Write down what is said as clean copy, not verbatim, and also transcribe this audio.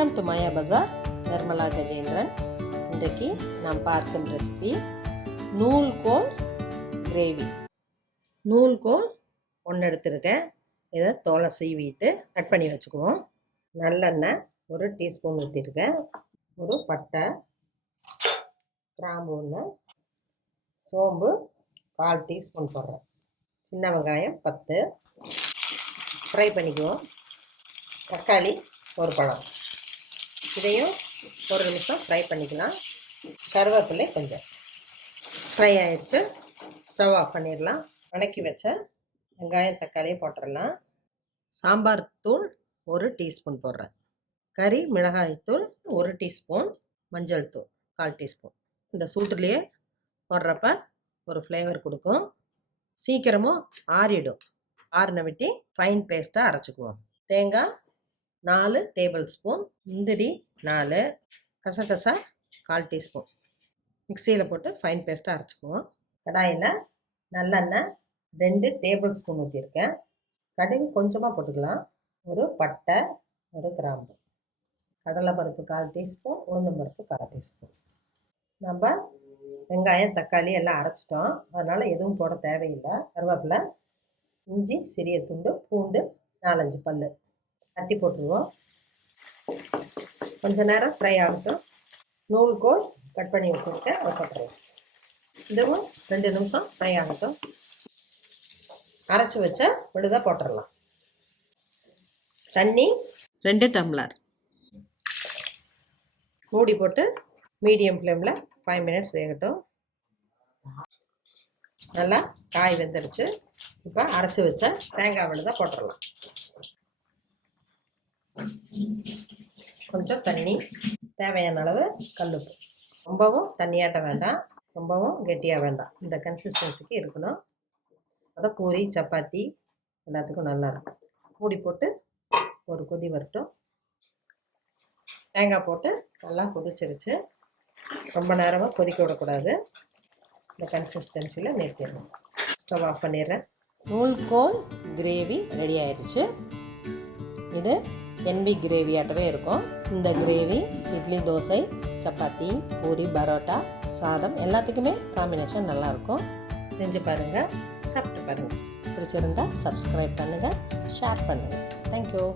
Welcome to மாயா பஜார். நிர்மலா கஜேந்திரன். இன்றைக்கு நாம் பார்க்கும் ரெசிபி நூல்கோல் கிரேவி. நூல்கோல் ஒன்று எடுத்துருக்கேன். இதை தோலை சீவிட்டு கட் பண்ணி வச்சுக்குவோம். நல்லெண்ணெய் 1 டீஸ்பூன் ஊற்றிருக்கேன். ஒரு பட்டை, கிராம்பு ஒன்று, சோம்பு 1/4 டீஸ்பூன் போடுறேன். சின்ன வெங்காயம் 10 ஃப்ரை பண்ணிக்குவோம். தக்காளி 1 பழம், இதையும் 1 நிமிஷம் ஃப்ரை பண்ணிக்கலாம். கருவேப்பிலை கொஞ்சம் ஃப்ரை ஆயிடுச்சு. ஸ்டவ் ஆஃப் பண்ணிடலாம். வணக்கி வச்ச வெங்காயம் தக்காளியும் போட்டுடலாம். சாம்பார் தூள் 1 டீஸ்பூன் போடுறேன். கறி மிளகாய் தூள் 1 டீஸ்பூன், மஞ்சள் தூள் 1/4 டீஸ்பூன். இந்த சூட்டுலேயே போடுறப்ப ஒரு ஃப்ளேவர் கொடுக்கும். சீக்கிரமும் ஆறிடும். ஆறின விட்டி ஃபைன் பேஸ்ட்டாக அரைச்சிக்குவோம். தேங்காய் 4 டேபிள் ஸ்பூன், முந்திரி 4, கசகசா 1/4 டீஸ்பூன். மிக்சியில் போட்டு ஃபைன் பேஸ்ட்டாக அரைச்சிக்குவோம். கடாயில் நல்லெண்ணெய் 2 டேபிள் ஸ்பூன் ஊற்றிருக்கேன். கடுகு கொஞ்சமாக போட்டுக்கலாம். ஒரு பட்டை, ஒரு கிராம்பு, கடலைப்பருப்பு 1/4 டீஸ்பூன், உளுந்தம்பருப்பு 1/4 டீஸ்பூன். நம்ம வெங்காயம் தக்காளி எல்லாம் அரைச்சிட்டோம், அதனால் எதுவும் போட தேவையில்லை. கருவேப்பிலை, இஞ்சி சிறிய துண்டு, பூண்டு 4-5 பல் தட்டி போட்டுருவோம். கொஞ்ச நேரம் ஃப்ரை ஆகட்டும். நூல்கோல் கட் பண்ணி வச்சுருக்கேன், அதை போட்டுருவோம். இதுவும் 2 நிமிஷம் ஃப்ரை ஆகட்டும். அரைச்சி வச்ச விழுதாக போட்டுடலாம். தண்ணி 2 டம்ளர். மூடி போட்டு மீடியம் ஃப்ளேமில் 5 மினிட்ஸ் வேகட்டும். நல்லா காய் வெந்துருச்சு. இப்போ அரைச்சி வச்ச தேங்காய் விழுதாக போட்டுடலாம். கொஞ்சம் தண்ணி, தேவையான அளவு கல்லுப்பு. ரொம்பவும் தண்ணியாட்ட வேண்டாம், ரொம்பவும் கெட்டியாக வேண்டாம். இந்த கன்சிஸ்டன்சிக்கு இருக்கணும். அதான் பூரி சப்பாத்தி எல்லாத்துக்கும் நல்லாயிருக்கும். மூடி போட்டு ஒரு கொதி வரட்டும். தேங்காய் போட்டு நல்லா கொதிச்சிருச்சு. ரொம்ப நேரமாக கொதிக்க விடக்கூடாது. இந்த கன்சிஸ்டன்சியில் நிறுத்திடணும். ஸ்டவ் ஆஃப் பண்ணிடுறேன். நூல்கோல் கிரேவி ரெடி ஆயிடுச்சு. இது NB கிரேவியாட்டவே இருக்கும். இந்த கிரேவி இட்லி, தோசை, சப்பாத்தி, பூரி, பரோட்டா, சாதம் எல்லாத்துக்குமே காம்பினேஷன் நல்லாயிருக்கும். செஞ்சு பாருங்கள், சாப்பிட்டு பாருங்கள். பிடிச்சிருந்தா சப்ஸ்கிரைப் பண்ணுங்கள், ஷேர் பண்ணுங்கள். தேங்க்யூ.